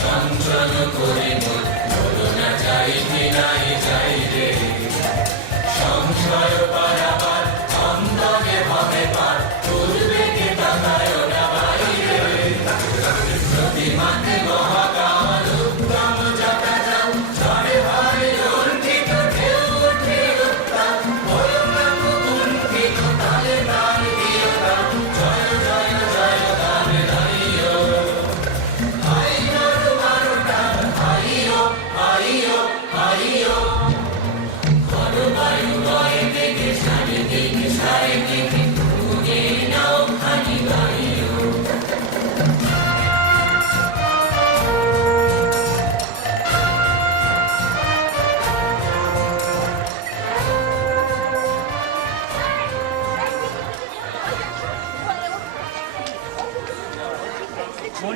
চঞ্চল করে মন বলো না যাই কি নাই যাই রে সংশয় পারাবার অন্তরে হবে পার পূর্বেকে তাকায় না বাইরে প্রতিমাকে মহাকাল উত্তম যাতা যাও ঝড়ে ভারে লণ্ঠিত ঢেউ উঠে উত্তাপ বলো না কুণ্ঠিত তালে তাল দিও তাল জয় জয় জয় গানে গাইও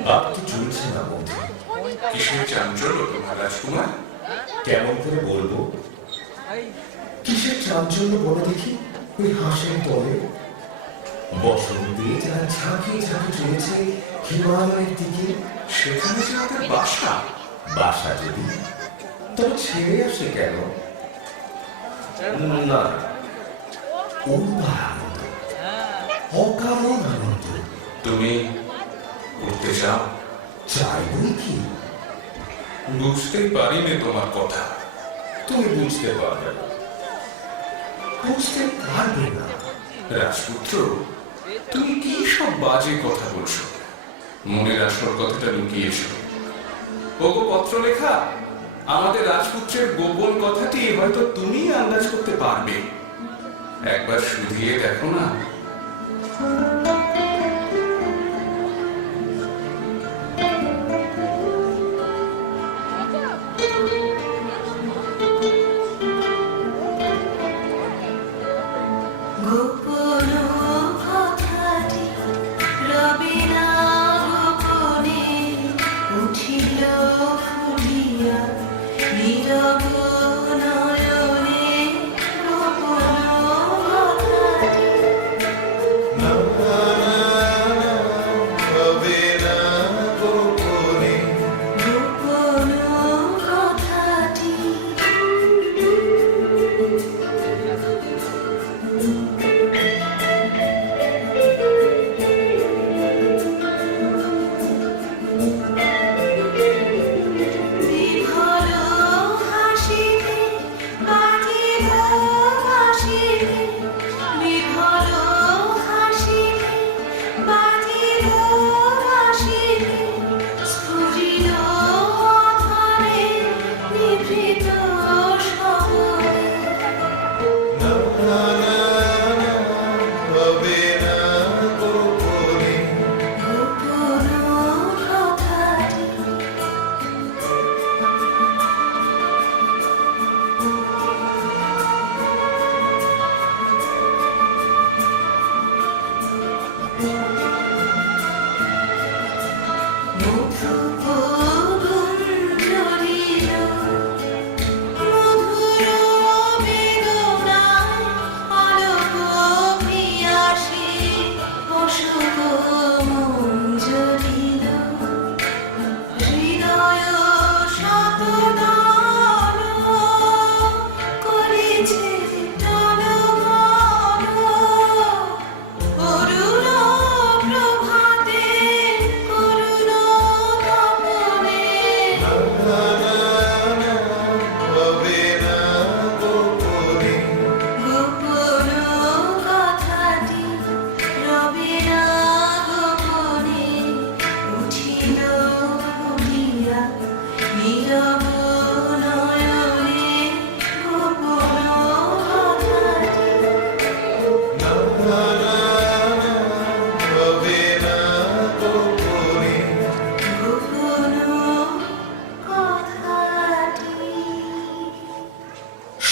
বাপ তো চলছে না বন্ধু। কিসের চাঞ্চল্য তোমার রাজকুমার? কেমন করে বলবো? কিসের চাঞ্চল্য বলে দেখি? ওই হাঁসের দলে বসন্তে যারা ঝাঁকিয়ে ঝাঁকিয়ে চলেছে হিমালয়ের দিকে, সেখানে যে আমাদের বাসা। বাসা যদি তবে ছেড়ে আসে কেন? না, উন্মার আনন্দ, অকারণ আনন্দ। তুমি উঠতে চাও? চাইবই কি? বুঝতেই পারিনি তোমার কথা। তুমি বুঝতে পারবে না, বুঝতে পারবে না। রাজপুত্র, তুমি কি সব বাজে কথা বলছো? মনের আসল কথাটা লুকিয়েছো। ওগো পত্র লেখা, আমাদের রাজপুত্রের গোপন কথাটি হয়তো তুমি আন্দাজ করতে পারবে। একবার শুধিয়ে দেখো না।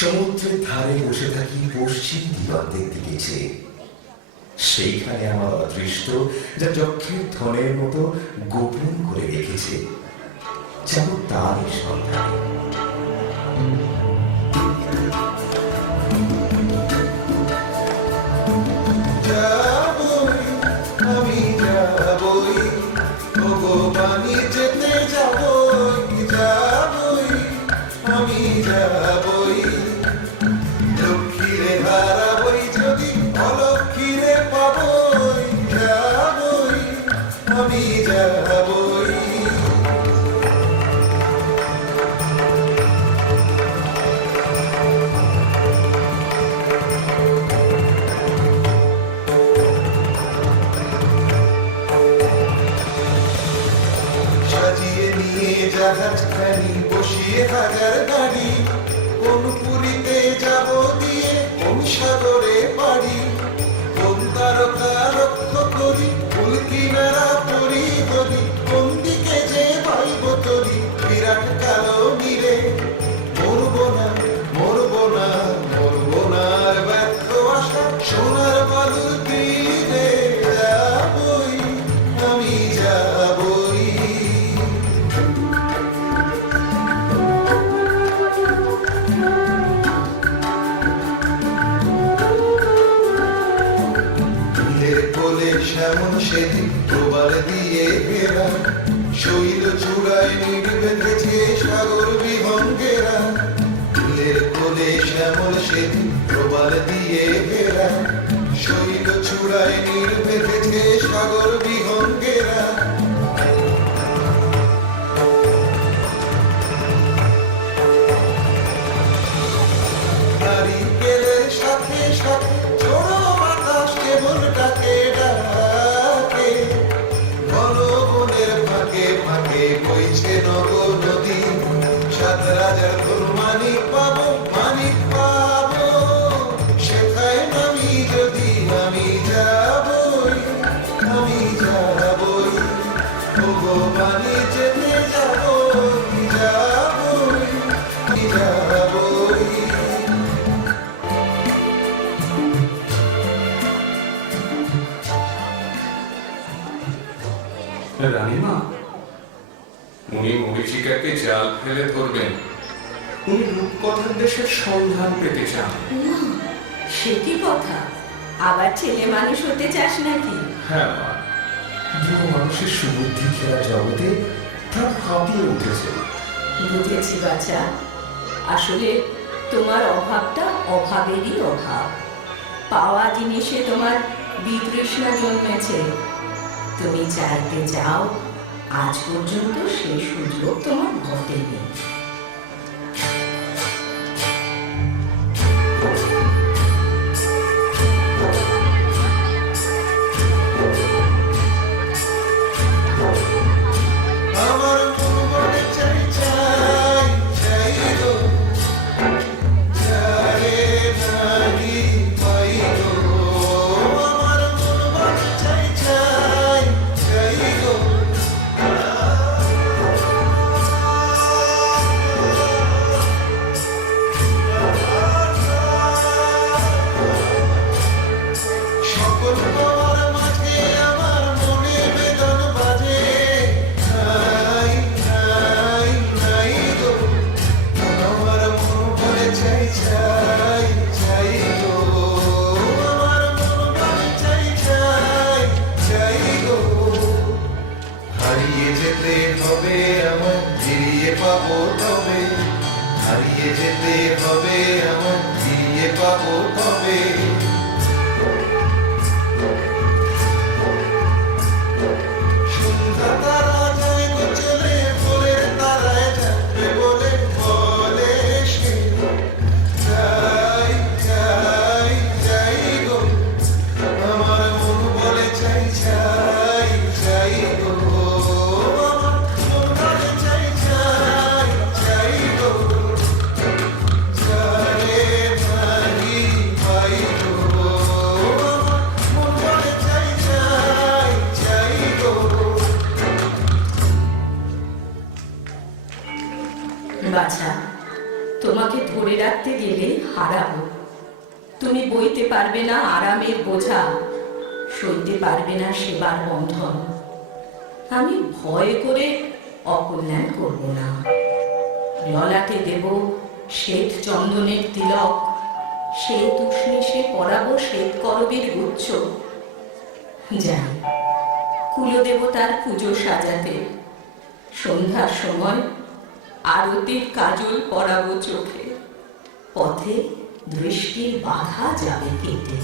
সমুদ্রের ধারে বসে থাকি পশ্চিম দিগন্তের দিকে চেয়ে। সেইখানে আমার অদৃষ্ট যা যক্ষের ধনের মতো গোপন করে রেখেছে, যেন তারই সন্ধানে। আমি যাবই ভগবানী জাহাজখানি বসিয়ে হাজার গাড়ি, কোন পুরীতে যাব দিয়ে কোন সাগরে পাড়ি, কোন তারকা লক্ষ্য করি ফুল কিনারা পরি ধরি, কোন দিকে যে পাইব তরি বিরাট কালো নীরে। মরবো না মরবো না মরবো না আর ব্যর্থ আশা সোনার বালুর তীরে যাবই আমি যাবই। নীলের কোলে শ্যামল সেদিন প্রবাল দিয়ে ঘেরা, শৈল চূড়ায় নীল বেঁধেছে সাগর বিহঙ্গেরা। নীলের কোলে শ্যামল সেদিন প্রবাল দিয়ে ঘেরা, শৈল চূড়ায় নীল বেঁধেছে সাগর বিহঙ্গেরা। নারিকেলের সাথে সাথে ছোড়ো বাতাস কেবল ডাকে ডাকে, ঘন বনের ফাঁকে ফাঁকে বইছে নব নদী। সাত রাজার ধন মানিক পাবো মানিক পাবো, সেখায় নামি যদি আমি যাবই আমি যাবই। ওগো মানি যেতে যাবই যাবই যাবই। রানীমা, উনি মরীচিকাকে জাল ফেলে ধরবেন। উনি রূপকথার দেশের সন্ধান পেতে চান। না, সে কি কথা? আবার ছেলে মানুষ হতে চাস নাকি? হ্যাঁ মা, যুব মানুষের সুবুদ্ধি খেলা জগতে প্রাণ কাঁপিয়ে উঠেছে। বুঝেছি বাচ্চা, আসলে তোমার অভাবটা অভাবেরই অভাব। পাওয়া জিনিসে তোমার বিতৃষ্ণা জন্মেছে। তুমি চাইতে যাও, আজ পর্যন্ত সেই সুযোগ তোমার ঘটেনি। আমার মন বলে চাই চাই চাই গো, যারে নাহি পাই গো। আমার মন বলে চাই চাই চাই গো, সকল পাওয়ার মাঝে আমার মনে বেদন বাজে। নাই নাই নাই গো, আমার মন বলে চাই চাই চাই গো। আমার মন বলে চাই চাই চাই গো। হারিয়ে যেতে হবে আমার ফিরিয়ে পাবো তবে, হারিয়ে যেতে হবে আমার ফিরিয়ে পাবো তবে। সন্ধ্যা তারা যায় গো চলে, ভোরের তারায় যাবে বলে বলে সে। যাই যাই যাই গো, আমার মন বলে চাই চাই চাই গো। আমার মন বলে চাই চাই চাই গো, যারে নাহি পাই গো। আমার মন বলে চাই চাই চাই গো। বাছা, তোমাকে ধরে রাখতে গেলে হারাবো। তুমি বইতে পারবে না আরামের বোঝা, সইতে পারবে না সেবার বন্ধন। আমি ভয় করে অকল্যাণ করব না। ললাটে দেব শ্বেত চন্দনের তিলক, শ্বেত উষ্ণিসে পরাবো শ্বেত করবীর গুচ্ছ। যাই, কুলদেবতার পুজো সাজাতে সন্ধ্যার সময় আরতির কাজল পরাবো চোখে। পথে দৃষ্টির বাধা যাবে কেটে।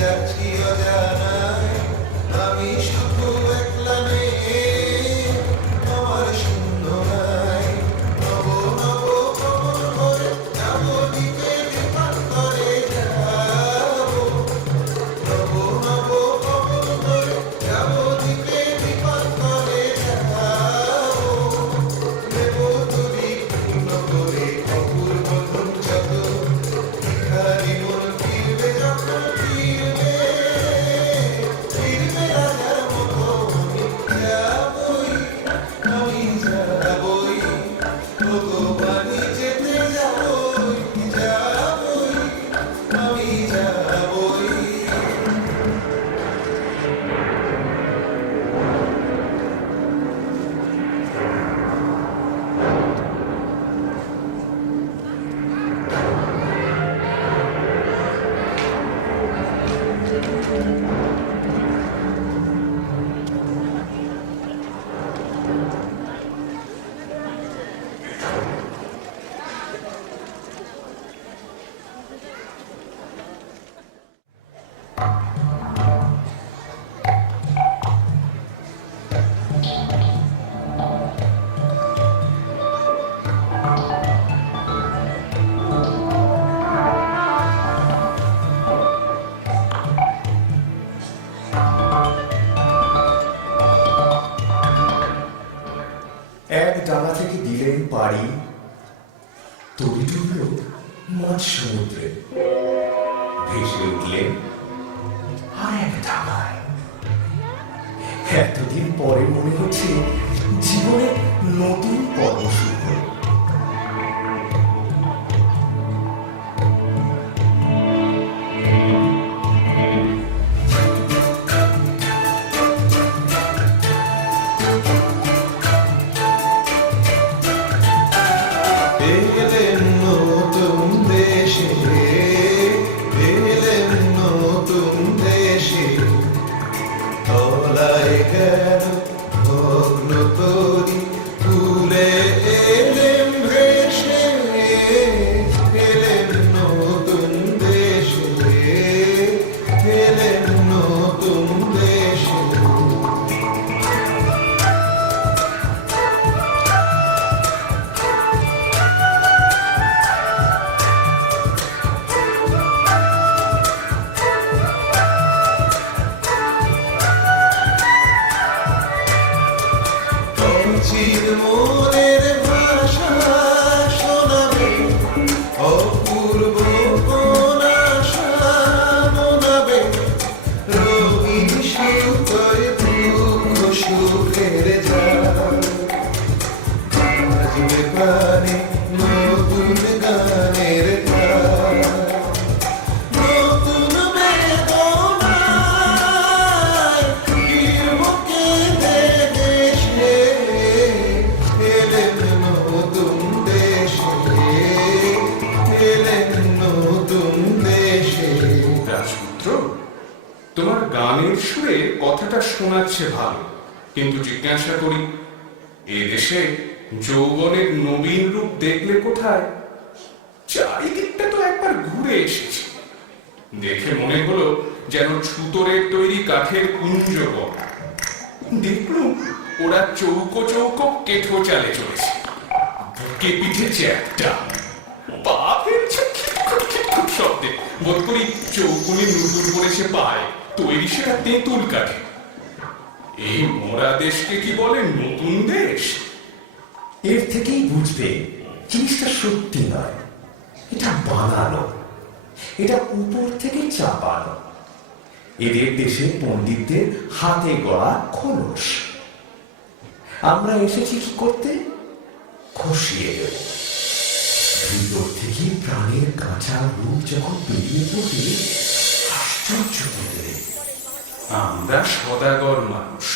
যাচ্ছি অজানায়, আমি শুধু একলা নেই, আমার শূন্য নাই। নব নব খবর করে যাব দিকে বিপান্তরে যাব, নব নব খবর করে যাব দিকে বিপান্তরে যাব। দেব তুলি পূর্ণ করে অপূর্ব ধন যত, ভিখারি মন ফিরবে যখন ফিরবে, ফিরবে রাজার মতো আমি যাবই, ভগবানই যেতে যাবই, যাবই, আমি যাবই। এক ডালা থেকে দিলেন পাড়ি, তরি ডুবল মাঝ সমুদ্রে, ভেসে উঠলেন আর এক ডালায়। এতদিন পরে মনে হচ্ছে জীবনে নতুন পর্ব শুরু হলো। এলেন নতুন দেশে, এলেন নতুন দেশে, তলায় গেল ভগ্ন তরি, তুলে এলেন ভেসে, এলেন নতুন দেশে, এলেন নতুন দেশে। চির মনের ভাষা শোনাবে, অপূর্ব কোন আশা মনাবে, রঙিন সুতোয় দুঃখ সুখের জাল, বাজবে প্রাণে নতুন গানের তাল, নতুন বেদনায় ফিরব কেঁদে দেশে, এলেন নতুন দেশে, এলেন নতুন দেশে। রাজপুত্র, তোমার গানের সুরে কথাটা শোনাচ্ছে ভালো, কিন্তু জিজ্ঞাসা করি, এ দেশে যৌবনের নবীন রূপ দেখলে কোথায়? চারিদিকটা তো একবার ঘুরে এসেছি, দেখে মনে হলো যেন ছুতোরের তৈরি কাঠের কুঞ্জবন। দেখলুম ওরা চৌকো চৌকো কেঠো চালে চলেছে, বুকে পিঠে চ্যাপটা, পা ফেলছে খিটখুট খিটখুট শব্দে, বোধ করি চৌকুনি নুপুর পড়েছে পায়ে, তৈরি সেটা তেঁতুল কাঠে। এই মরা দেশকে কি বলে নতুন দেশ? এর থেকেই বুঝবে জিনিসটা সত্যি নয়, এটা বানানো, এটা উপর থেকে চাপানো। এদের দেশে পণ্ডিতদের হাতে গড়া খোলস। আমরা এসেছি কি করতে? খসিয়ে দেব। ভিতর থেকে প্রাণের কাঁচা রূপ যখন বেরিয়ে পড়বে, আশ্চর্য হয়ে। আমরা সদাগর মানুষ,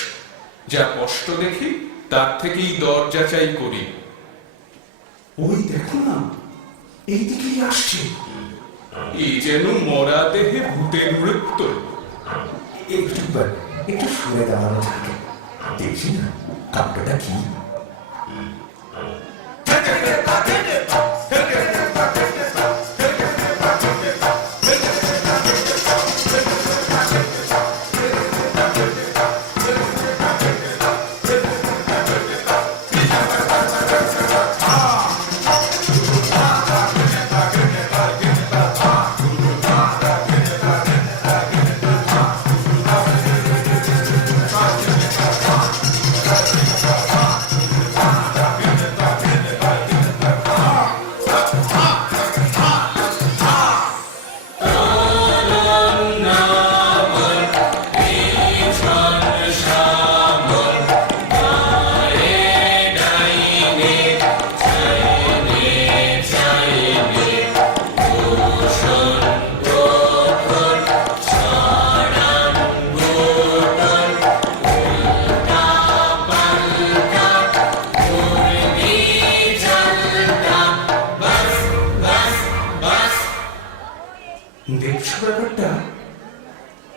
যা কষ্ট দেখি তার থেকেই দর যাচাই করি। ওই দেখো না, এইদিকেই আসছে, এই যেন মরা দেহে ভূতের মৃত্যু। একটু সরে দাঁড়ানো থাকে, দেখছি না কাপড়টা কি।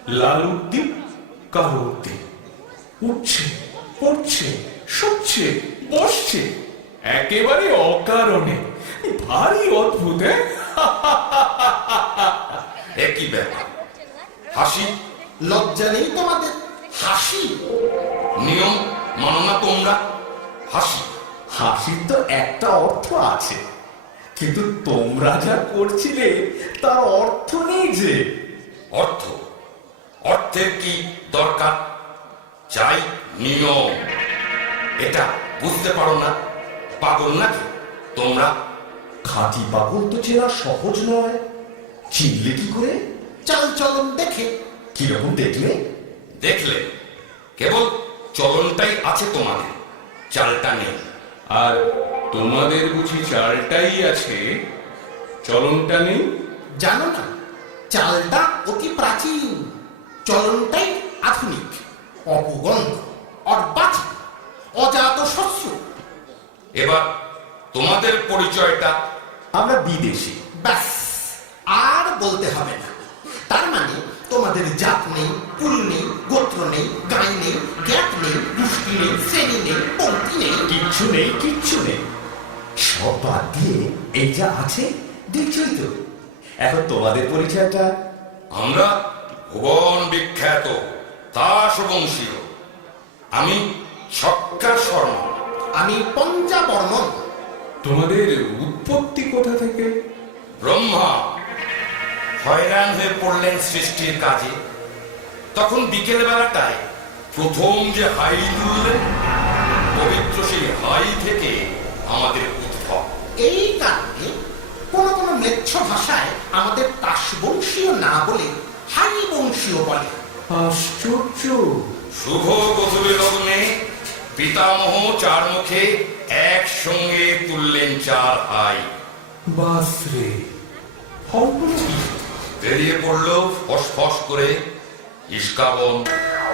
লাল উদ্দীপ কালো উদ্দীপ উঠছে পড়ছে শুচ্ছে বসছে একেবারে অকারণে ভারী অদ্ভুত। একই ব্যাপার, হাসি লজ্জা নেই তোমাদের? হাসি নিয়ম মানো না তোমরা? হাসি হাসির তো একটা অর্থ আছে, কিন্তু তোমরা যা করছিলে তার অর্থ নেই যে। অর্থ, অর্থের কি দরকার? চাই নিয়ম। এটা বুঝতে পারো না? পাগল নাকি তোমরা? খাঁটি পাগল তো চেনা সহজ নয়, চিনলে কি করে? চাল চলন দেখে। কিরকম দেখলে? দেখলে কেবল চলনটাই আছে তোমাদের, চালটা নেই। আর তোমাদের বুঝি চালটাই আছে, চলনটা নেই? জানো না, চালটা অতি প্রাচীন, চলনটাই আধুনিক। অপগন্ধ, অর্বাচীন, অজাত শস্য। এবার তোমাদের পরিচয়টা? আমরা বিদেশি। ব্যাস, আর বলতে হবে না। তার মানে তোমাদের জাত নেই, কুল নেই, গোত্র নেই, গাই নেই, জ্ঞাত নেই, গোষ্ঠী নেই, শ্রেণী নেই, পঙ্ক্তি নেই। কিচ্ছু নেই, কিচ্ছু নেই। সব বাদ দিয়ে এই যা আছে দেখছই তো। এখন তোমাদের পরিচয়টা? আমরা ভুবন বিখ্যাত দাস বংশীয়। আমি ছক্কা শর্মা। আমি পঞ্চাবর্মন। তোমাদের উৎপত্তি কোথা থেকে? ব্রহ্মা হয়রান হয়ে পড়লেন সৃষ্টির কাজে, তখন বিকেল বেলাটায় প্রথম যে হাই তুললেন, পবিত্র সেই হাই থেকে আমাদের উদ্ভব। এই কারণে কোন কোন ম্লেচ্ছ ভাষায় আমাদের তাসবংশীয় না বলে হাই বংশীয় বলে। আশ্চর্য। শুভ গোধূলি লগ্নে পিতামহ চার মুখে একসঙ্গে তুললেন চার হাই। বাসরে বেরিয়ে পড়ল ফসফস করে ইস্কাবন,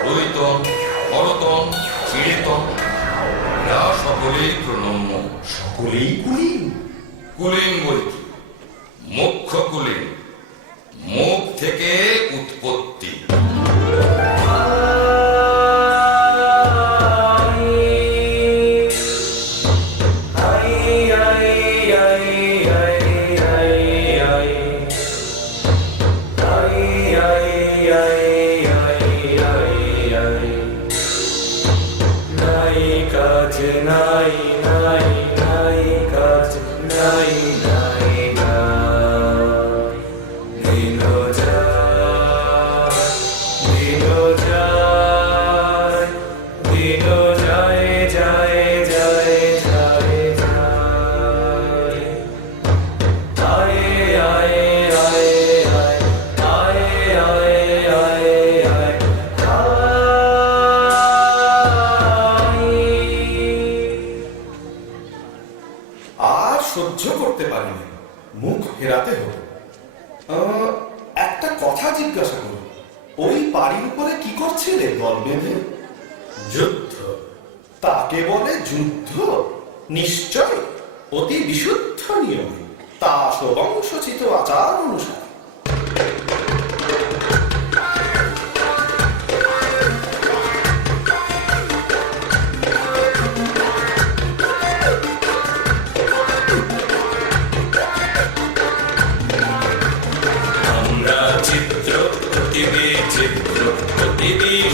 রৈতন, হরতন, চিড়েতন। এরা সকলেই প্রণম্য। সকলেই কুলীন। কুলীন বই কি? মুখ্য কুলীন, মুখ থেকে উৎপত্তি। আর সহ্য করতে পারিনি, মুখ ফেরাতে হলো। একটা কথা জিজ্ঞাসা করুন, ওই বাড়ির উপরে কি করছিলে দল বেঁধে? যুদ্ধ। তাকে বলে যুদ্ধ? নিশ্চয় অতি বিশুদ্ধ নিয়মে, তা বংশোচিত আচার অনুসারে।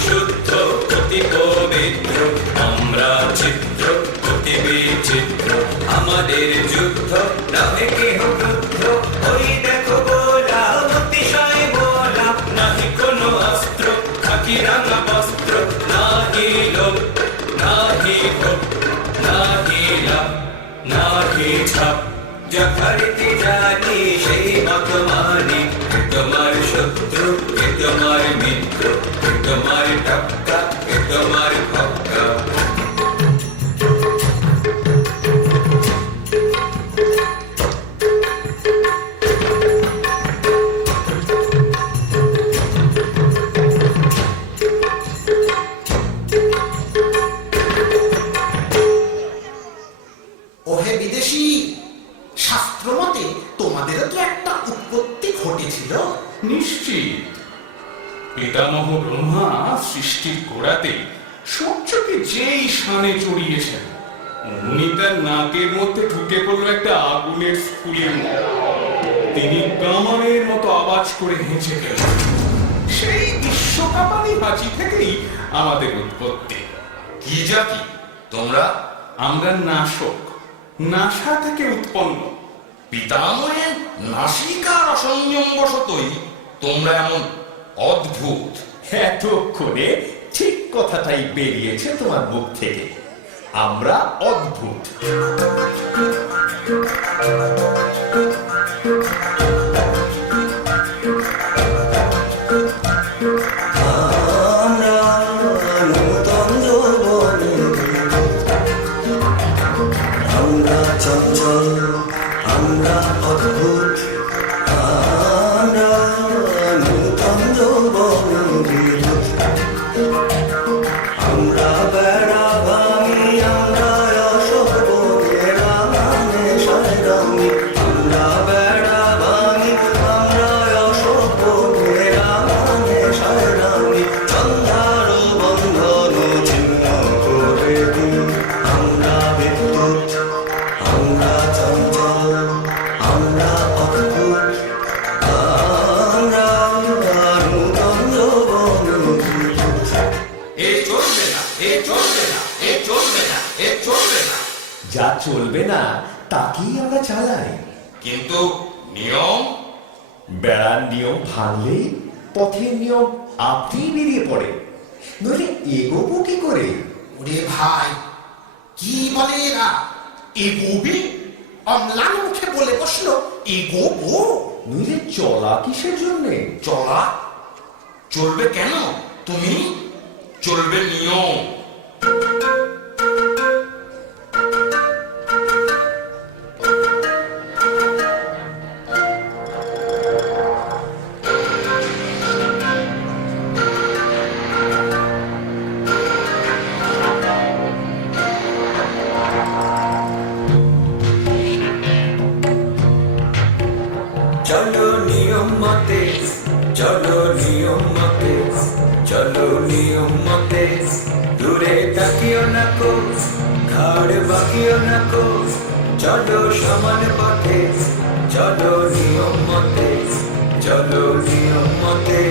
শুদ্ধ অতি পবিত্র, আমরা চিত্র অতি বিচিত্র। আমাদের যুদ্ধ নাহে কেহ ক্রুদ্ধ, ওই দেখো গোলাম অতিশয় গোলাম। নাহি কোনো অস্ত্র, থাকি রাঙা বস্ত্র, নাহি লোভ, নাহি ক্ষোভ, নাহি লাভ, নাহি ছাপ। যথারীতি জানি সেই মত মানি, কে তোমার শত্রু, কে তোমার মিত্র, কে তোমার টক্কা, কে তোমার ফক্কা। ওহে বিদেশি, শাস্ত্র মতে তোমাদেরও তো একটা উৎপত্তি ঘটেছিল। নিশ্চিত। পিতা পিতামহ ব্রহ্মা সৃষ্টির গোড়াতে সূর্যকে যেই শানে চড়িয়েছেন, অমনি তার নাকের মধ্যে ঢুকে পড়লো একটা আগুনের স্ফুলির মতো। তিনি কামানের মতো আওয়াজ করে হেঁচে গেলেন। সেই বিশ্বকাপালি হাঁচি থেকেই আমাদের উৎপত্তি। কি জাতি তোমরা? আমরা নাশক, নাসা থেকে উৎপন্ন। পিতামহের নাসিকার অসংযম বশতই তোমরা এমন অদ্ভুত। এতক্ষণে ঠিক কথাটাই বেরিয়েছে তোমার মুখ থেকে। আমরা অদ্ভুত। আমরা চঞ্চল, আমরা অদ্ভুত, আমরা নূতন যৌবনের বিদ্যুৎ। আমরা বেড়াগামী, আমরা অশোভনের আগামে সায়রামি। আমরা বেড়াগামী, আমরা অশোভনের আগামে সায়রামি। চন্দ্রার বন্ধন ছিন্ন করে দিই। আমরা বিদ্যুৎ, আমরা চঞ্চল, আমরা অদ্ভুত, আমরা নূতন যৌবনের বিদ্যুৎ। এ চলবে না, এ চলবে না, এ চলবে না, এ চলবে না। যা চলবে না তাকেই আমরা চালাই। কিন্তু নিয়ম, বেড়ার নিয়ম ভাঙলেই পথের নিয়ম আপনি বেরিয়ে পড়ে। নইলে এগোবো কি করে? ওরে ভাই, কি বলে এরা? এগোবে? অম্লান মুখে বলে বসলো এগোবো। নইলে চলা কিসের জন্যে? চলা চলবে কেন? তুমি চলবে নিয়ম। চলো নিয়ম মতে, চলো নিয়ম মতে, চলো নিয়ম মতে। দূরে তাকিও না কো, ঘাড় বাকিও না কো। চলো সমান পথে, চলো নিয়ম মতে, চলো নিয়ম মতে।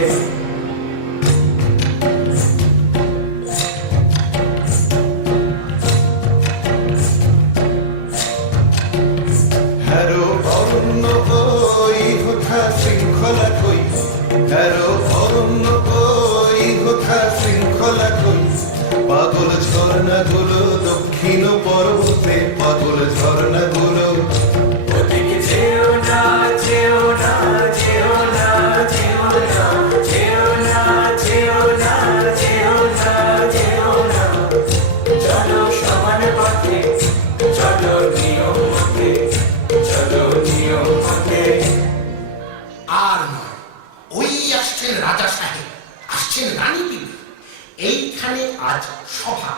হ্যারো অরণ্য কই হোথা শৃঙ্খলা কই। হ্যারো অরণ্য কই হোথা শৃঙ্খলা কই। পাগল ঝর্ণাগুলো দক্ষিণ পর্বতে, পাগল ঝর্ণাগুলো। ওদিকে যেও না, যেও না, যেও না, যেও না, যেও না, যেও না, যেও না, যেও না। চলো সমান পথে, চলো নিয়ম মতে, চলো নিয়ম মতে। আর নয়, ওই আসছেন রাজা সাহেব, আসছেন রানী বিবি। এইখানে আজ সভা।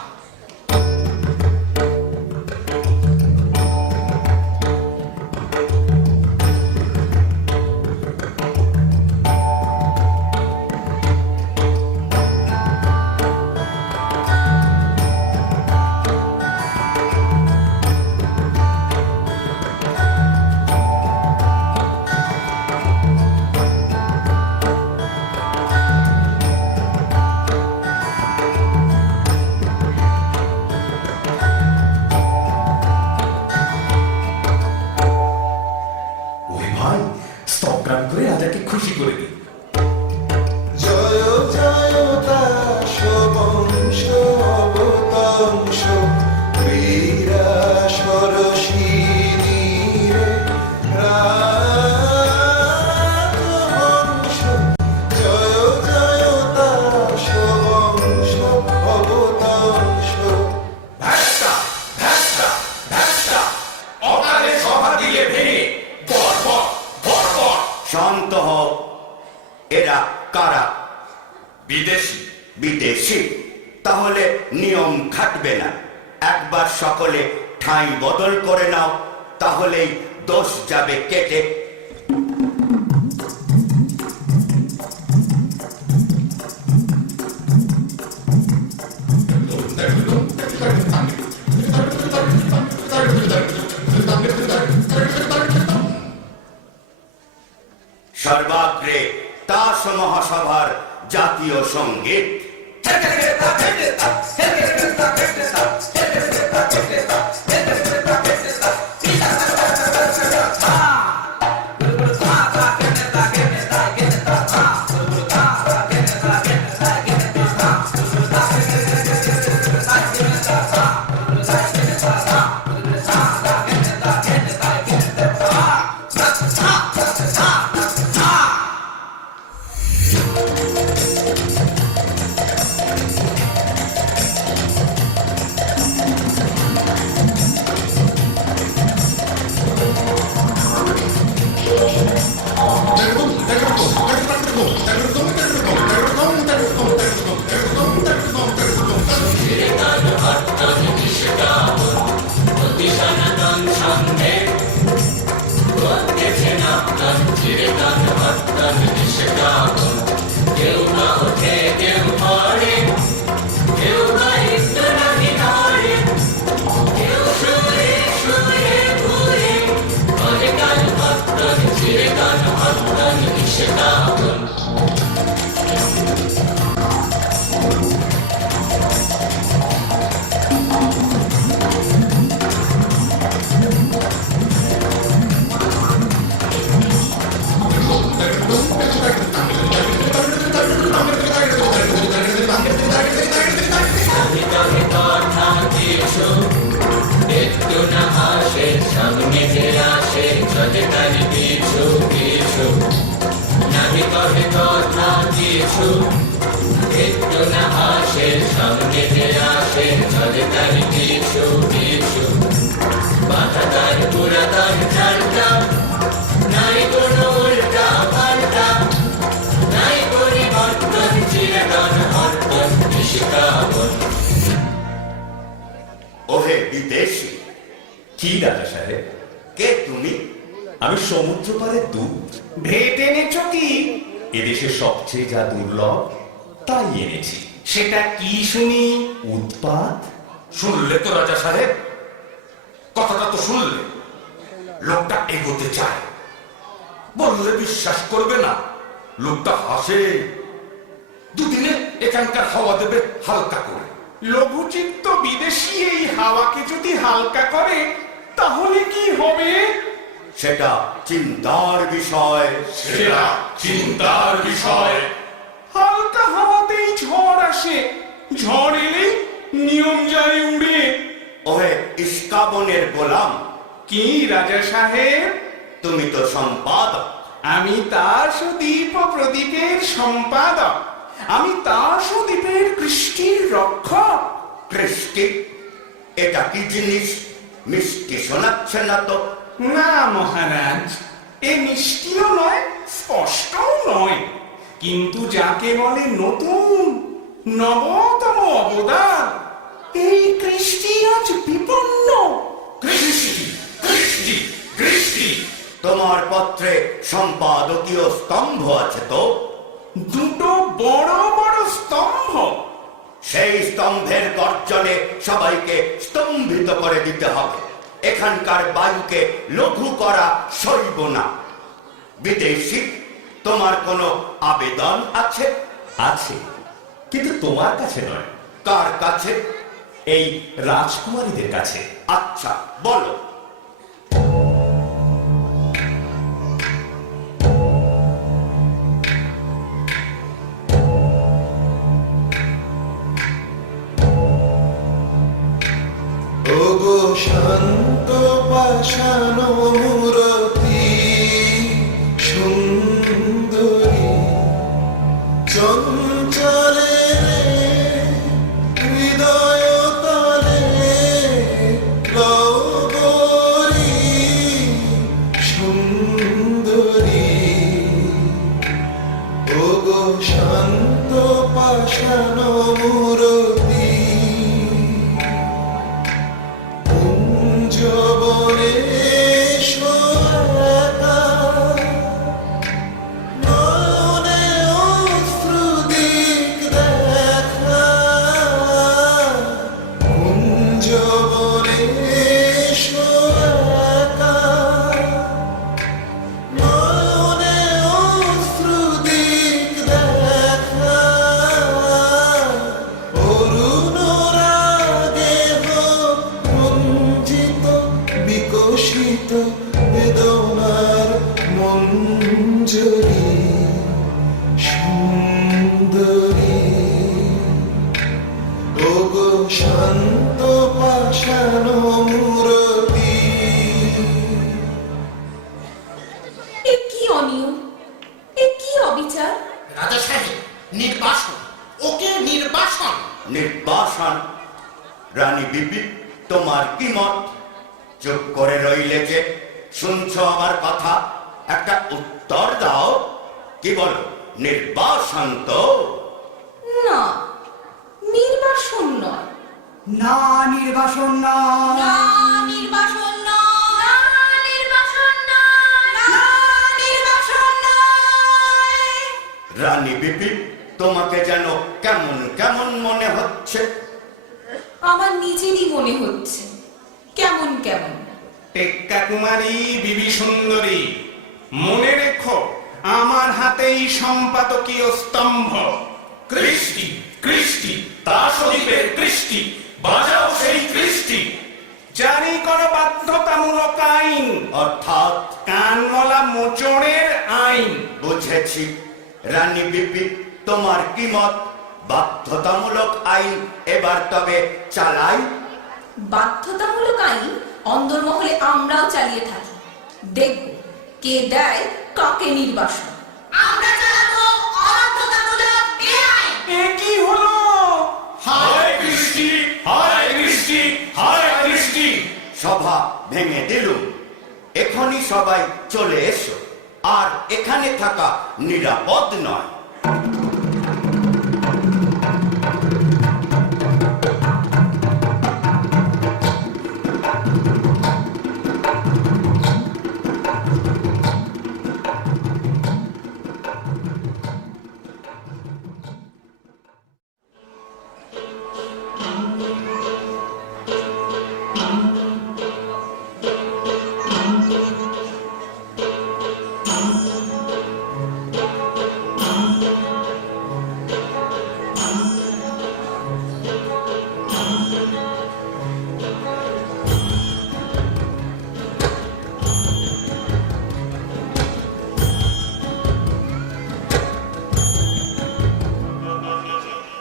ওরে ভাই, স্তবগান করে রাজাকে খুশি করে দিই। জয় জয় দাস বংশ অবতংশ, বীরা সরসিনী রে রাজবংশ। জয় জয় দাস বংশ অবতংশ। ভ্যাসটা, ভ্যাসটা, ভ্যাসটা, অকালে সভা দিলে ভেঙে বরবর, বরবর। শান্ত হও। এরা কারা? বিদেশি। বিদেশি? তাহলে নিয়ম খাটবে না। একবার সকলে ঠাঁই বদল করে নাও, তাহলেই দোষ যাবে কেটে। মহাসভার জাতীয় সঙ্গীত। ওহে বিদেশি, কি রাজা সাহেব? কে তুমি? আমি সমুদ্র পারের দূত। ভেট এনেছ কি? এদেশে সবচেয়ে যা দুর্লভ তাই এনেছি। সেটা কি শুনি? উৎপাত। শুনলে তো রাজা সাহেব, কথাটা তো শুনলে। লোকটা এগোতে চায়, বললে বিশ্বাস করবে না। লোকটা হাসে, দুদিনে এখানকার হাওয়া দেবে হালকা করে। লঘুচিত্ত বিদেশি এই হাওয়াকে যদি হালকা করে তাহলে কি হবে? সেটা চিন্তার বিষয়। সেটা চিন্তার বিষয়। হালকা হাওয়াতেই ঝড় আসে, ঝড় এলেই নিয়ম যায় উড়ে। ওহে ইস্কাবনের গোলাম, কি রাজা সাহেব? তুমি তো সম্পাদক। আমি তার সুদীপ ও প্রদীপের সম্পাদক। আমি তার সুদীপের কৃষ্টির রক্ষক। কৃষ্টি? এটা কি জিনিস? মিষ্টি শোনাচ্ছে না তো। না মহারাজ, এ মিষ্টিও নয়, স্পষ্টও নয়, কিন্তু যাকে বলে নতুন, নবতম অবদান, এই কৃষ্টি আজ বিপন্ন। কৃষ্টি, কৃষ্টি, কৃষ্টি। তোমার পত্রে সম্পাদকীয় স্তম্ভ আছে তো? দুটো বড় বড় স্তম্ভ। সেই স্তম্ভের গর্জনে সবাইকে স্তম্ভিত করে দিতে হবে। এখানকার বায়ুকে লঘু করা সইব না। বিদেশি, তোমার কোনো আবেদন আছে? আছে, কিন্তু তোমার কাছে নয়। কার কাছে? এই রাজকুমারীদের কাছে। আচ্ছা, বলো। ওগো শান্ত পাষাণ মূরতি সুন্দরী, চঞ্চলে হৃদয় তলে গৌরী সুন্দরী। ওগো শান্ত পাষাণ মূরতি, কুঞ্জবনে একা, নয়নে অশ্রুদিক দেখা। কুঞ্জবনে একা, নয়নে অশ্রুদিক দেখা। নির্বাসন। রানী বিবি, তোমার কি মত? চুপ করে রইলে যে, শুনছো আমার কথা? একটা উত্তর দাও। কি বলো, নির্বাসন তো? না, নির্বাসন নয়। না, নির্বাসন নয়। না, নির্বাসন নয়। না, নির্বাসন নয়। না, নির্বাসন নয়। রানী বিবি, তোমাকে যেন কেমন কেমন মনে হচ্ছে। আমার নিজেরই মনে হচ্ছে কেমন কেমন। টেক্কা কুমারী বিবি সুন্দরী, মনে রেখো আমার হাতেই সম্পাদকীয় স্তম্ভ। কৃষ্টি কৃষ্টি দাসদ্বীপের কৃষ্টি, বাজাও সেই কৃষ্টি। জারি করো বাধ্যতামূলক আইন, অর্থাৎ কানমলা মোচড়ের আইন। বুঝেছি। রানী বিবি, তোমার কি মত? বাধ্যতামূলক আইন এবার তবে চালাই? বাধ্যতামূলক আইন অন্দরমহলে আমরাও চালিয়ে থাকি। দেখব কে দেয় কাকে নির্বাসন। আমরা চালাবো অবাধ্যতামূলক বেআইন। এ কি হলো? হায় কৃষ্টি, হায় কৃষ্টি, হায় কৃষ্টি। সভা ভেঙে দিলুম। এখনই সবাই চলে এসো। আর এখানে থাকা নিরাপদ নয়।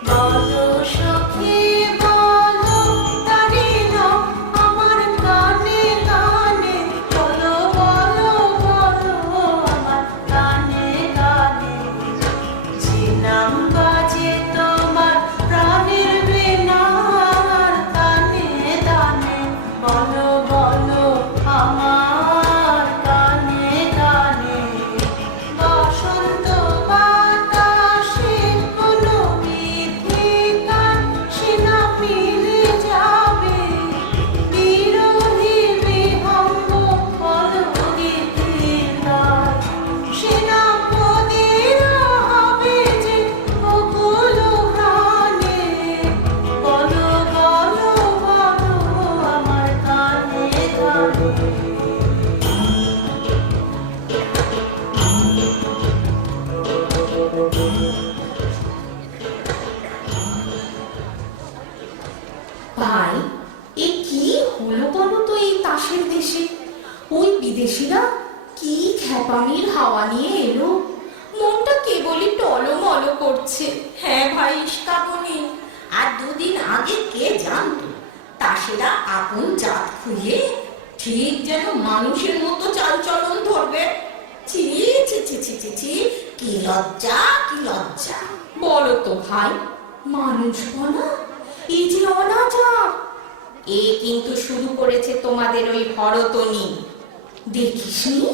বলো সখী বলো, তারি নাও আমার কানে কানে। বলো বলো বলো আমার কানে কানে। যে নাম বাজে তোমার প্রাণের বীণা, আমার কানে কানে। বলো বলো আমার কানে কানে। বসন্ত বাতাসে কোনো বিধিগান সে না মিলে যাবে। বিরোধী বিহঙ্গ পদগীতির গান সে না পদের হবে যে বকুল ঘ্রাণে। বলো বলো বলো আমার কানে কানে। ভাই, এ কি হলো বলো তো এই তাসের দেশে? ওই বিদেশিরা কি খ্যাপামির হাওয়া নিয়ে এলো। মনটা কেবলই টলমল করছে। হ্যাঁ ভাই ইস্কাবনি, আর দুদিন আগে কে জানতো তাসেরা আপন জাত খুইয়ে ঠিক যেন মানুষের মতো চালচলন ধরবে। ছি ছি ছি ছি ছি ছি, কি লজ্জা কি লজ্জা। বলো তো ভাই, মানুষ বনা এই যে অনাচার, এ কিন্তু শুরু করেছে তোমাদের ওই হরতনি। দেখিসনি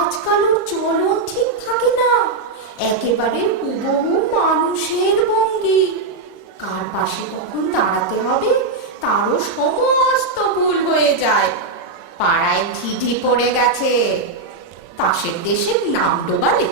আজকাল ওর চলন ঠিক থাকে না, একেবারে হুবহু মানুষের ভঙ্গি। কার পাশে কখন দাঁড়াতে হবে তারও সমস্ত ভুল হয়ে যায়। পাড়ায় ঢিঢি পড়ে গেছে। তাসের দেশের নাম ডোবালে।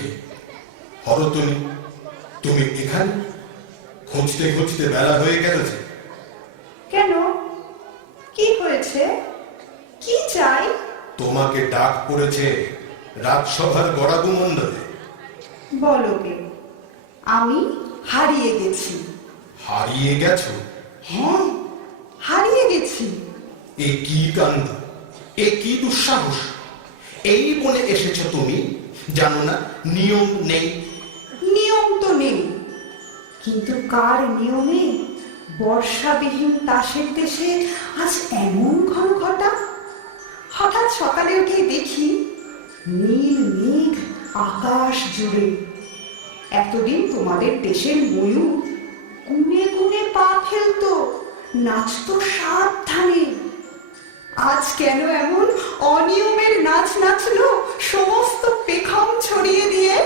কি হরতনি, তুমি এখানে? খুঁজতে খুঁজতে বেলা হয়ে গেল যে। কেন? কি হয়েছে? কি চাই? তোমাকে ডাক পড়েছে রাজসভার গড়াগু মণ্ডলে। বলো গে, আমি হারিয়ে গেছি। হারিয়ে গেছো? হ্যাঁ, হারিয়ে গেছি। এ কি কাণ্ড, এ কি দুঃসাহস! এই বনে এসেছো তুমি, জানো না নিয়ম নেই? নিয়ম তো নেই, কিন্তু কার নিয়মে বর্ষাবিহীন তাসের দেশে আজ এমন ঘন ঘটা? হঠাৎ সকালে উঠে দেখি নীল মেঘ আকাশ জুড়ে। এতদিন তোমাদের দেশের ময়ূর কুনে কুনে পা ফেলতো, নাচতো সাবধানে। আজ কেন এমন অনিয়মের নাচ নাচলো সমস্ত পেখম ছড়িয়ে দিয়ে?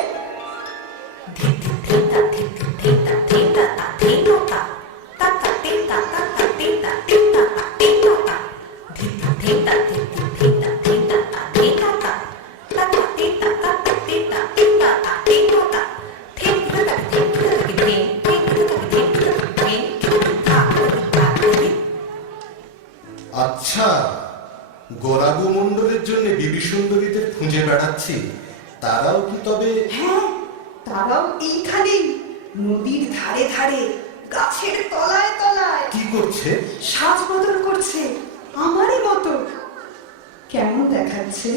আচ্ছা, গড়াগু মণ্ডলের জন্য বিবি সুন্দরীদের খুঁজে বেড়াচ্ছি, তারাও কি তবে? হ্যাঁ, তারাও এইখানেই, নদীর ধারে ধারে, গাছের তলায় তলায়। কি করছে? সাজ বদল করছে আমারই মতো। কেমন দেখাচ্ছে?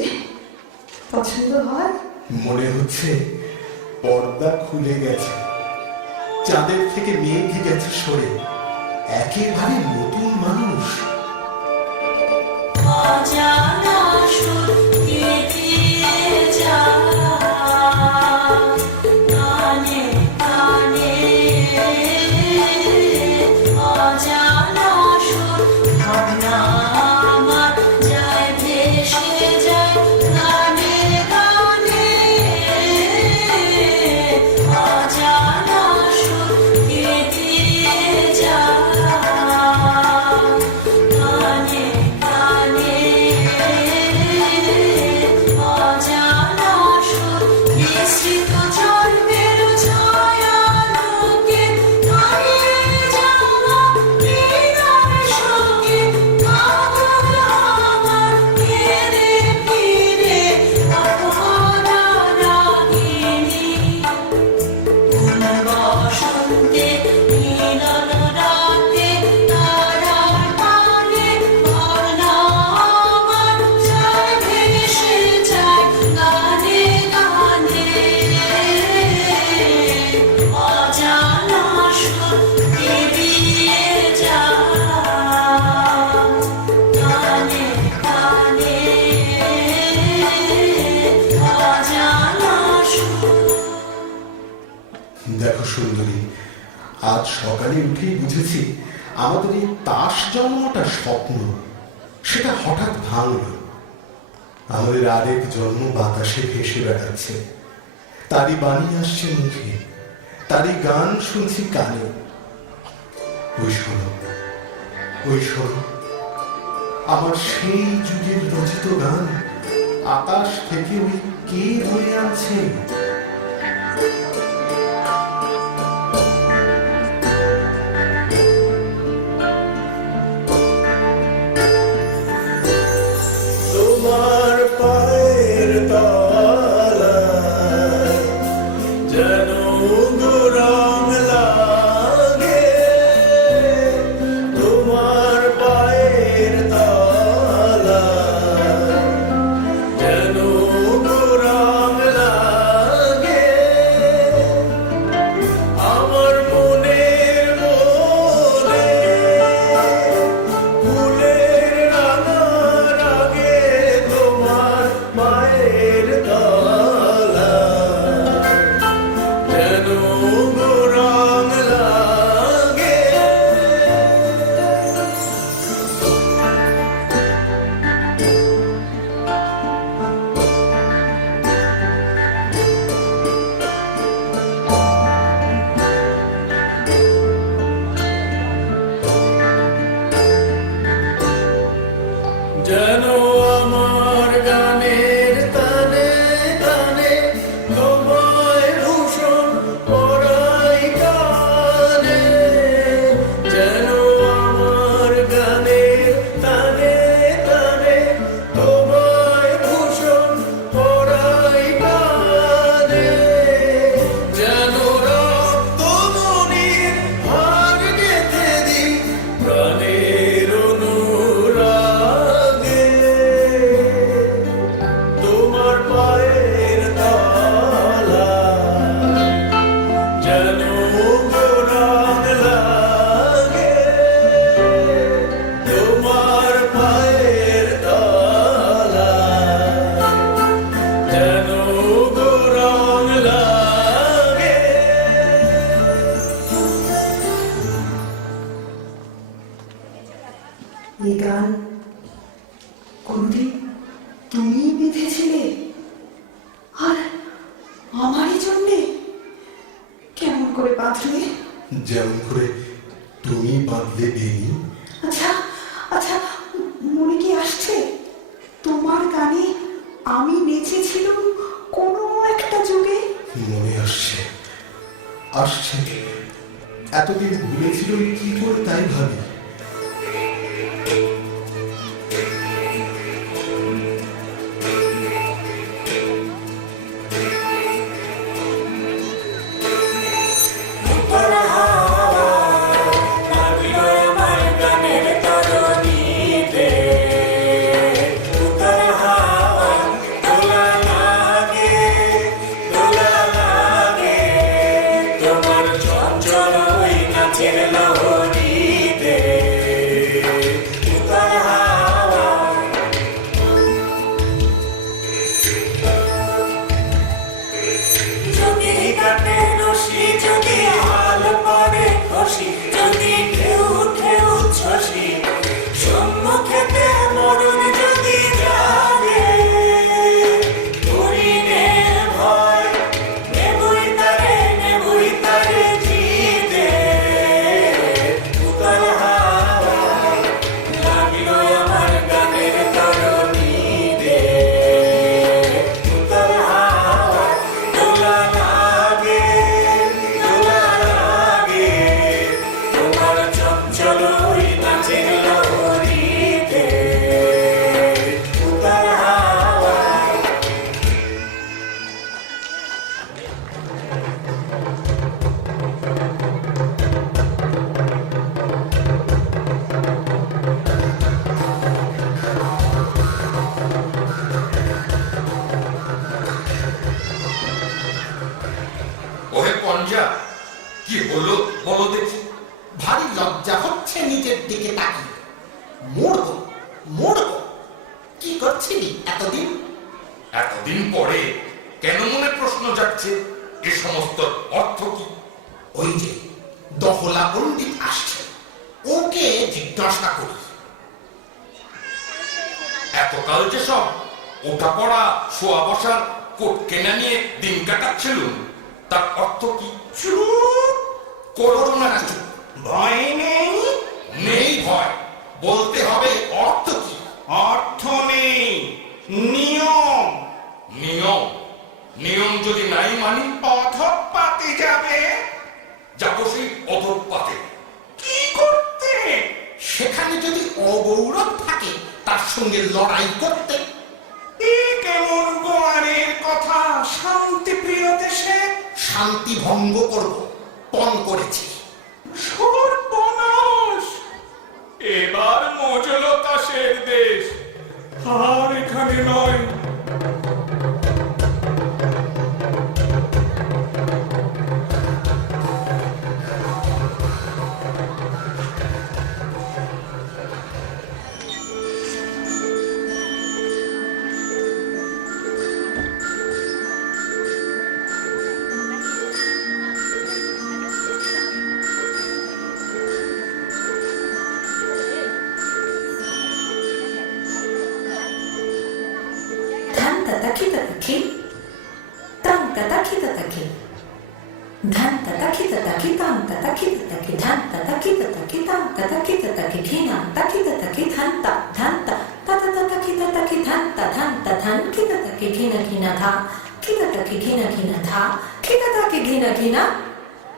পছন্দ হয়? মনে হচ্ছে পর্দা খুলে গেছে, চাঁদের থেকে মেঘ গেছে সরে, একেবারে নতুন মানুষ। অজানা সুর কে দিয়ে যায় কানে কানে, অজানা সুর ভাবনা আমার যায় ভেসে যায় গানে গানে, অজানা সুর কে দিয়ে যায় কানে কানে, অজানা সুর মিশ্রিত জন্মের ছায়া লোকে হারিয়ে যাওয়া হৃদয়ের সঙ্গে কাঁদল আমার ফিরে ফিরে অপরা রাগিনী। কোন বসন্তে মিলন রাতে তারার টানে ভাবনা আমার যায় ভেসে যায় গানে গানে, অজানা সুর কে দিয়ে যায় গানে গানে, অজানা সুর। দেখো সুন্দরী, আজ সকালে উঠেই বুঝেছি আমাদের এই তাস জন্মটা স্বপ্ন, সেটা হঠাৎ ভাঙল। আমাদের আরেক জন্ম বাতাসে ভেসে বেড়াচ্ছে, তারই বাণী আসছে মুখে, তারই গান শুনছি কানে। ওই শোনো, ওই শোনো, আমার সেই যুগের রচিত গান আকাশ থেকে ওই কে বয়ে আনছে। তোমার পায়ের তলায় যেন গরম লাগে, তোমার পায়ের তলায় যেন গরম লাগে, তুমি বেঁধেছিলে, আর আমারই জন্যে? কেমন করে বাঁধলে? যেমন করে তুমি বাঁধলে বেনি। আচ্ছা আচ্ছা, মনে কি আসছে তোমার গানে আমি নেচেছিলাম কোনো একটা যুগে? মনে আসছে, আসছে। এতদিন ভুলেছিল কি করে তাই ভাবি। ওহে পঞ্জা, কি হলো বলো দেখি। ভারী লজ্জা হচ্ছে নিজের দিকে তাকিয়ে। মরব মরব, কি করছিলি এতদিন? এতদিন পরে কেন মনে প্রশ্ন যাচ্ছে? এ সমস্ত অর্থ কি? ওই যে দহলা পণ্ডিত আসছে, ওকে জিজ্ঞাসা করি। এতকাল যে সব ওঠা পড়া শোয়া বসার কোট কেনা নিয়ে দিন কাটাচ্ছিল, তার অর্থ কি? চুপ করো না চুপ। ভয় নেই? নেই ভয়, বলতে হবে অর্থ কি। অর্থ নেই, নিয়ম। নিয়ম? নিয়ম যদি নাই মানি? অধঃপাতে যাবে। যাবো সেই অধঃপাতে। কি করতে? সেখানে যদি অগৌরব থাকে তার সঙ্গে লড়াই করতে। এ কেমন গোয়ারের কথা শান্তি প্রিয় দেশে? শান্তি ভঙ্গ করব, পণ করেছি। সর্বনাশ! এবার মজল তাসের দেশ, আর এখানে নয়।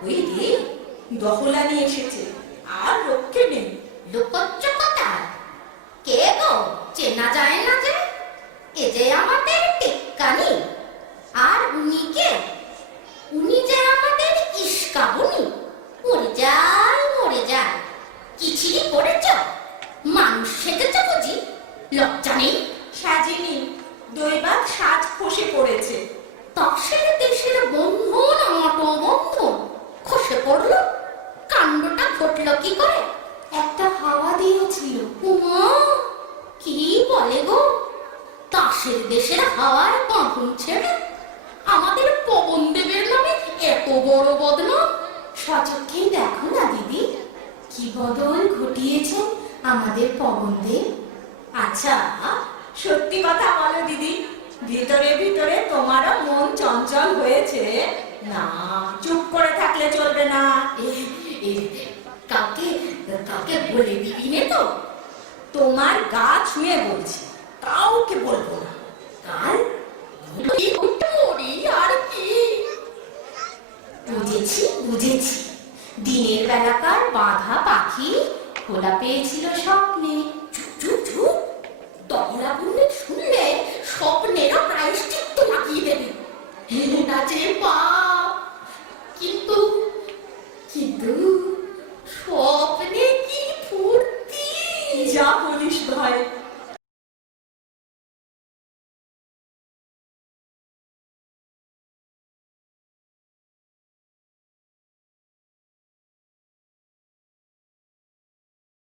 ওই রে, দহলা নিয়ে এসেছে, আর রক্ষে নেই। লুকোচ্ছ কোথায়? কে গো, চেনা যায় না যে? এ যে আমাদের টেক্কানি। আর উনি কে? উনি যে আমাদের ইস্কাবুনি। মরে যায় মরে যায়। কি ছিড়ি করেছ? মানুষ সেজেছ বুঝি? লজ্জা নেই? সাজিনি, দৈবাত সাজ খসে পড়েছে। তসের দেশের বন্ধন অটো বন্ধন খসে পড়লো। কাণ্ডটা ঘটলো কি করে? একটা হাওয়া দিয়েছিল। উমা, কি বলে গো? তাসের দেশের হাওয়ায় বাঁধন ছেড়ে আমাদের পবন দেবের নামে এত বড় বদনাম। সচক্ষেই দেখো না দিদি, কি বদল ঘটিয়েছেন আমাদের পবনদেব। আচ্ছা, সত্যি কথা বলো দিদি, ভিতরে ভিতরে তোমারও মন চঞ্চল হয়েছে না? চুপ করে থাকলে চলবে না। কাকে কাকে বলে দিবি নে তো? তোমার গা ছুঁয়ে বলছি, কাউকে বলবো না। কাল মরি আর কি? বুঝেছি বুঝেছি, দিনের বেলাকার বাঁধা পাখি খোলা পেয়েছিল স্বপ্নে। চুপ চুপ চুপ, তবলা বললে শুনলে স্বপ্নেরও প্রায়শ্চিত্ত লাগিয়ে দেবে। নাচে পাপ, কিন্তু কিন্তু স্বপ্নে কি ফুর্তি! যা বলিস ভাই।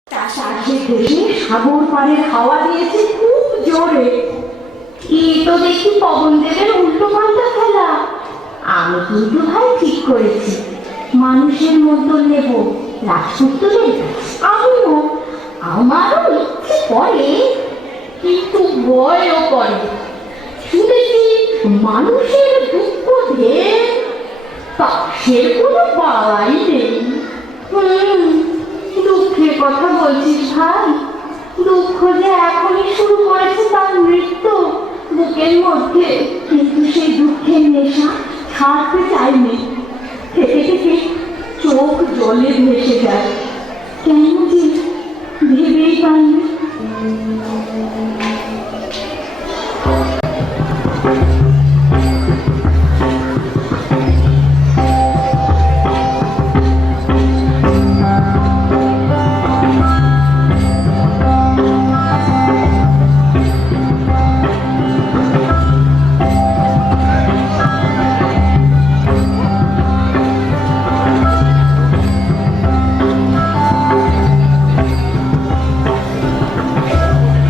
তাসের দেশে সাগর পাড়ের হাওয়া দিয়েছে খুব জোরে। এ তো দেখি পবন দেবের উল্টো পাল্টা খেলা। আমি কিন্তু ভাই ঠিক করেছি, মানুষের মতো নেব রাজপুত্রের। আমিও, আমারও ইচ্ছে করে, কিন্তু ভয়ও করে। শুনেছি মানুষের দুঃখ ধেয়ে তাসের কোনো বাড়াই নেই। দুঃখের কথা বলছিস ভাই? দুঃখ যে এখনই শুরু করেছে তার নৃত্য বুকের মধ্যে, কিন্তু সেই দুঃখের নেশা ছাড়তে চাইনি। থেকে থেকে চোখ জলে ভেসে যায়, কেন যে ভেবেই পাইনি।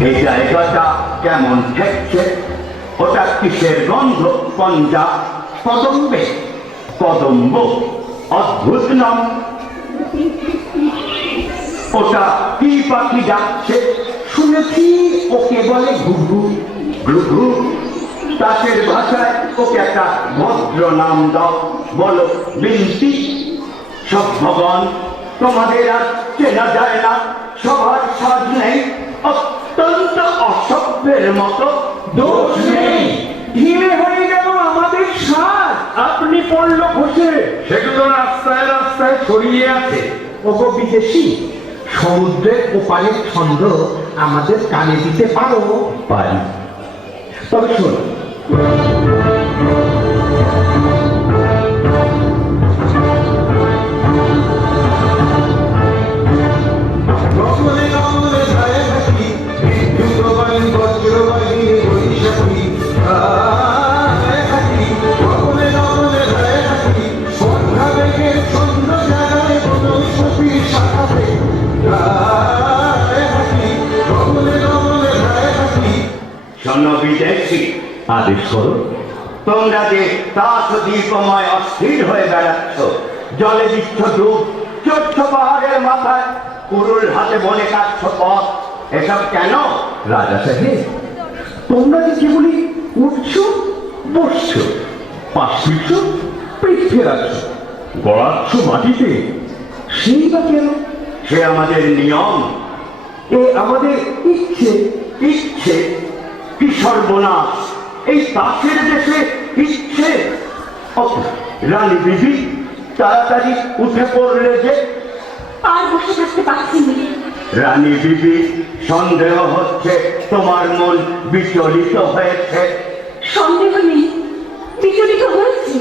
এই জায়গাটা কেমন ঠেকছে? ওটা কিসের গন্ধ? পঞ্জা, কদম্বে, কদম্ব, অদ্ভুত নাম। ওটা কি পাখি ডাকছে? শুনেছি ওকে বলে ঘুঘু। ঘুঘু? তাসের ভাষায় ওকে একটা ভদ্র নাম দাও, বলো বিন্তি। সভ্যগণ, তোমাদের আর চেনা যায় না, সবার সাজ নেই, অত্যন্ত অসভ্যের মতো। দোষ নেই, ঢিলে হয়ে গেল আমাদের সাজ। আপনি পড়ল খসে, সেগুলো রাস্তায় রাস্তায় ছড়িয়ে আছে। ওগো বিদেশি, সমুদ্রের ওপারের ছন্দ আমাদের কানে দিতে পারো? পারি। তবে শোন, রমলে রমলে ধারে থাকি, বিদ্যুৎবাহী বজ্রবাহী বৈশাখী ধারে থাকি। রমলে রমলে ধারে থাকি, সন্ধ্যা বেগের ছন্দ জাগায় বনস্পতি শাখাতে ধারে থাকি। রমলে রমলে ধারে থাকি। শোনো বিদেশি, আদেশ করো। তোমরা যে তাস দীপময় অস্থির হয়ে বেড়াচ্ছ, জলে দিচ্ছ ডুব, চড়ছ পাহাড়ের মাথায়, কুরুল হাতে বনে কাটছ পথ, এসব কেন? রাজা সাহেব, তোমরা যে কেবলই উঠছো, বসছো, পাশ ফিরছ, পিঠ ফেরাচ্ছ, গড়াচ্ছ মাটিতে, সেই বা কেন? সে আমাদের নিয়ম। এ আমাদের ইচ্ছে। ইচ্ছে? কি সর্বনাশ! এই তাসের দেশে ইচ্ছে! রানী বিবি, তাড়াতাড়ি উঠে পড়লে যে। আর বসে থাকতে পারছি না। রানী বিবি, সন্দেহ হচ্ছে তোমার মন বিচলিত হয়েছে। সন্দেহ নেই, বিচলিত হয়েছে।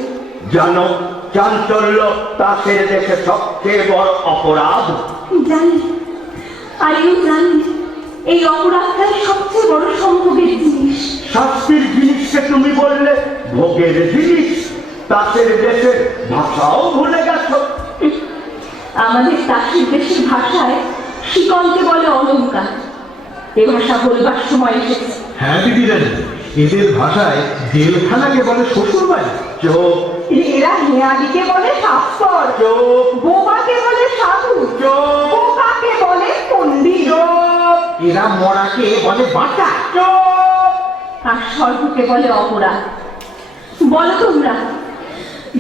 জানো, চাঞ্চল্য তাসের দেশে সবচেয়ে বড় অপরাধ। জানি, আমিও জানি, এই অপরাধটাই সবচেয়ে বড় সম্ভোগের জিনিস। শাস্তির জিনিসকে তুমি বললে ভোগের জিনিস। তাসের দেশের ভাষাও ভুলে গেছো। আমাদের তাসের দেশের ভাষায় শিকলকে বলে অলংকার। এ ভাষা বলবার সময় এসেছে। হ্যাঁ দিদি রানী, এদের ভাষায় জেলখানাকে বলে শ্বশুর বাড়ি। চোখ, এরা হেয়ালিকে বলে শাস্ত্র, চোখ, বোমাকে বলে সাধু, বোকাকে বলে পণ্ডিত। এরা মরাকে বলে বাঁচা। চোখ। আর স্বর্গকে বলে অপরাধ। বলো তোমরা,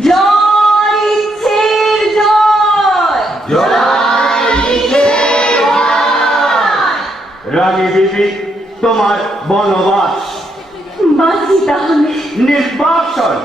জয় ইচ্ছের জয়। রানী বিবি, তোমার বনবাস বাঁচি তাহলে। নির্বাসন